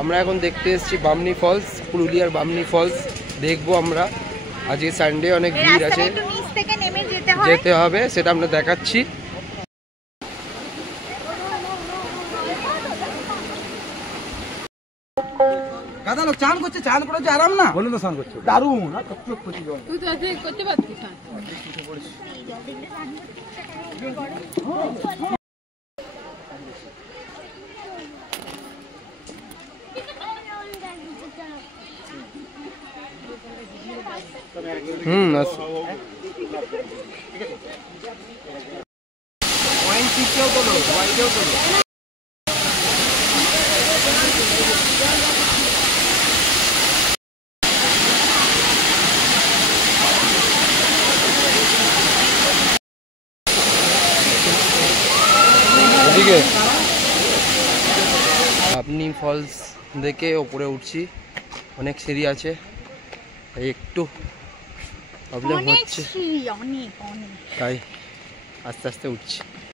আমরা এখন দেখতে এসেছি বামনি ফলস, পুরুলিয়ার বামনি ফলস দেখবো আমরা। আজকে সানডে, অনেক ভিড় আছে, যেতে হবে, সেটা আমরা দেখাচ্ছি। গাদা লোক চান করছে, চান করে যে আরাম না, বলুন তো স্নান করছে দারুণ। তুই তো আজকে করতে পারতিস না। বামনি ফলস দেখে ওপরে উঠছি, অনেক সিঁড়ি আছে, একটু প্রবলেম হচ্ছে, তাই আস্তে আস্তে উঠছি।